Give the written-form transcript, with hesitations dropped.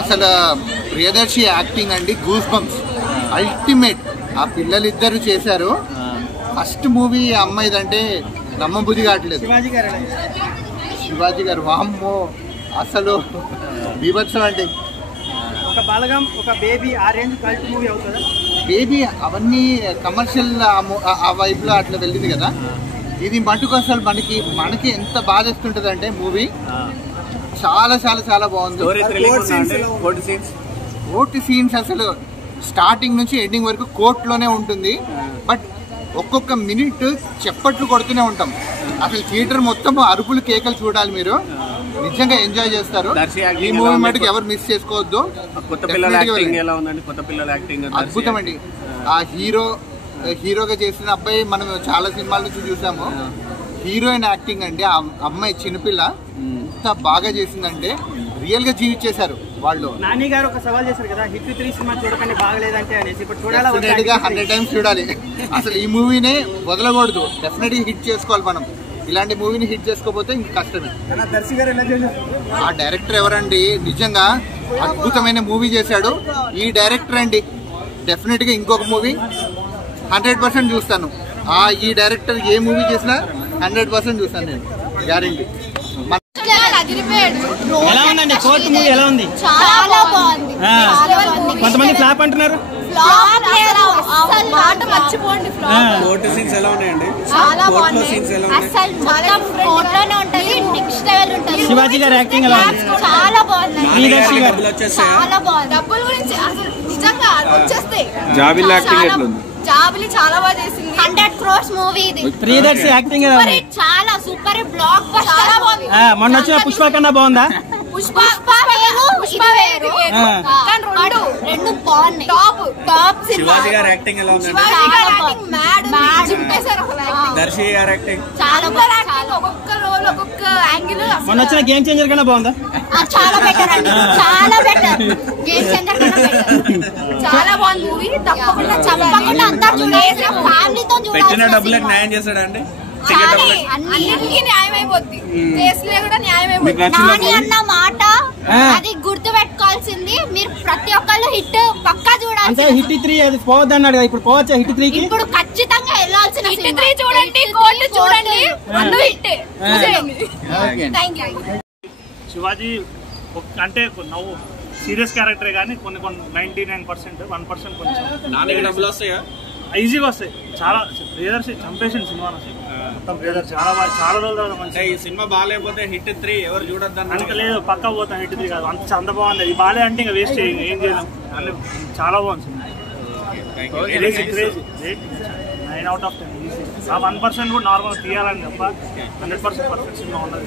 అసలు ప్రియదర్శి యాక్టింగ్ అండి goose bumps ultimate. ఆ పిల్లలిద్దరు చేశారు. ఫస్ట్ మూవీ అమ్మాయిదంటే నమ్మబుద్ధి కావట్లేదు. శివాజీ గారు వామ్మో అసలు బీభత్సం అండి. ఒక బలగం ఒక బేబీ ఆ రేంజ్ కల్ట్ మూవీ అవుతుందా? బేబీ అవన్నీ కమర్షియల్ ఆ వైపులో అట్లా వెళ్ళింది కదా. ఇది మటుకు అసలు మనకి ఎంత బాధేస్తుంటది అంటే మూవీ చాలా చాలా చాలా బాగుంది. కోర్టు సీన్స్ అసలు స్టార్టింగ్ నుంచి ఎండింగ్ వరకు కోర్టులోనే ఉంటుంది. బట్ ఒక్కొక్క మినిట్ చెప్పట్లు కొడుతూనే ఉంటాం. అసలు థియేటర్ మొత్తం అరుపులు కేకలు చూడాలి. మీరు నిజంగా ఎంజాయ్ చేస్తారు. ఈ మూవీ మటుకు ఎవరు మిస్ చేసుకోవద్దు. అద్భుతం అండి. ఆ హీరోగా చేసిన అబ్బాయి మనం చాలా సినిమాల నుంచి చూసాము. హీరోయిన్ యాక్టింగ్ అండి. ఆ అమ్మాయి చిన్నపిల్ల ఎంత బాగా చేసిందంటే రియల్ గా జీవించేశారు వాళ్ళు. నాని గారు ఒక సవాల్ చేశారు కదా, హిట్ 3 సినిమా చూడకండి బాగలేదంటే అనేసి. ఇప్పుడు చూడాలి 100 times చూడాలి. అసలు ఈ మూవీనే వదలకూడదు. డెఫినెట్ గా హిట్ చేసుకోవాలి. మనం ఇలాంటి మూవీని హిట్ చేసుకోకపోతే ఇంక కష్టమే. ఆ డైరెక్టర్ ఎవరండి, నిజంగా అద్భుతమైన మూవీ చేశాడు ఈ డైరెక్టర్ అండి. డెఫినెట్ గా ఇంకొక మూవీ 100% చూస్తాను. ఈ డైరెక్టర్ ఏ మూవీ చేసినా 100% చూస్తాను నేను, గ్యారెంటీ. ఎలా ఉందండి కోర్టు మూవీ? ఎలా ఉంది? చాలా బాగుంది. కొంతమంది ఫ్లాప్ అంటున్నారు. కోర్టు సీన్స్ ఎలా ఉన్నాయండి? చాలా బాగుంది. అసలు మొత్తం కోర్టులోనే ఉంటది, నెక్స్ట్ లెవెల్ ఉంటది. శివాజీ గారి యాక్టింగ్ ఎలా ఉంది? చాలా బాగుంది. చాలా బాగుంది. డబ్బుల గురించి అసలు నిజంగా వచ్చేస్తాయి. జాబిల్ యాక్టింగ్ ఎట్లుంది? జాబిలి చాలా బాగా చేసింది. 100 crores మూవీ ఇది. ప్రియదర్శి యాక్టింగ్ ఎలా ఉంది? చాలా సూపర్ బ్లాక్ బస్టర్. చాలా బాగుంది. మొన్న వచ్చిన పుష్ప కన్నా బాగుందా? పుష్ప వేరు రెండు బాగున్నాయి. టాప్ శివాజీ గారి యాక్టింగ్ ఎలా ఉంది? దర్శి గారి యాక్టింగ్ చాలా బాగుంది. ఒక్కొక్క రోల్ ఒక్కొక్క యాంగిల్. మొన్న వచ్చిన గేమ్ చేంజర్ కన్నా బాగుందా? చాలా బెటర్ అండి. చాలా బెటర్. గేమ్ చేంజర్ కన్నా బెటర్. చాలా బాగుంది మూవీ. తప్పకుండా అంతా చూడాలి. ఫ్యామిలీతో చూడాలి. పెట్టిన డబ్బులకు న్యాయం చేశాడండి. అన్నిటికీ న్యాయం అయిపోద్ది. కేసులే కూడా న్యాయం అయిపోద్ది. నాని అన్న మాట అది గుర్తు పెట్టుకోవాల్సింది. మీరు ప్రతి ఒక్కళ్ళు హిట్ పక్కా చూడాలి. హిట్ 3 అది పోవద్దు అన్నాడు కదా, ఇప్పుడు పోవచ్చా హిట్ 3 కి? ఇప్పుడు ఖచ్చితంగా వెళ్ళాల్సిన హిట్ 3 చూడండి, కోర్టు చూడండి, రెండు హిట్. శివాజీ అంటే నవ్వు సీరియస్ క్యారెక్టరే కానీ కొన్ని 99% 1% కొంచెం డబ్బులు వస్తాయా? ఈజీగా వస్తాయి. చాలా ప్రియదర్శి చంపేసిన సినిమా మొత్తం. ప్రియదర్శి చాలా రోజులు మంచి. ఈ సినిమా బాగాలేకపోతే హిట్ 3 ఎవరు చూడొద్దని అంటే లేదు, పక్కా పోతాం. హిట్ 3 కాదు, అంత బాగుంది. ఇది బాగాలే అంటే ఇంకా వేస్ట్ చేయం, ఏం చేయలేం. అంటే చాలా బాగుంది సినిమా. 9 out of 10 easy. 1% కూడా నార్మల్ తీయాలని తప్ప 100% పర్ఫెక్ట్ సినిమా ఉన్నది.